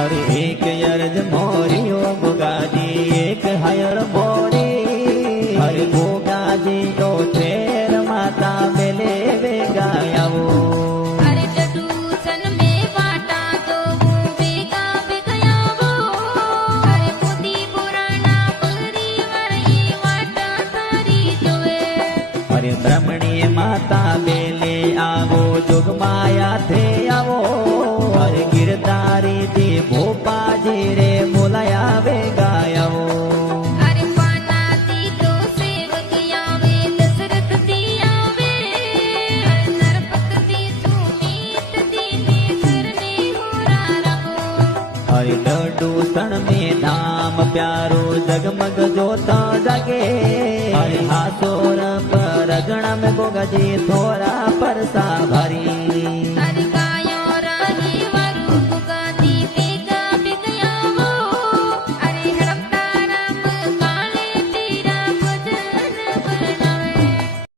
अरे एक अर्ज मोरियो गोगाजी एक हयर मोरी अरे गोगाजी तो तेर माता बेले वे गायावो अरे टटूसन में वाटा तो बेगा बेगयावो अरे मोती पुराना परी वरी वाटा तारी जोए अरे ब्रह्मणी माता बेले आवो जोग माया थे आवो अरे गिरधारी जी भोपाजी रे बोलाया वे गायावो अरे पाना दी तो सेवक आवे दशरथ दी आवे नरपत दी सुनीत दी ने सरने होरा रहो अरे डडूसण में धाम प्यारो जगमग जोता जगे अरे हाथोर पर गण में गोगजी थोड़ा परसा भरी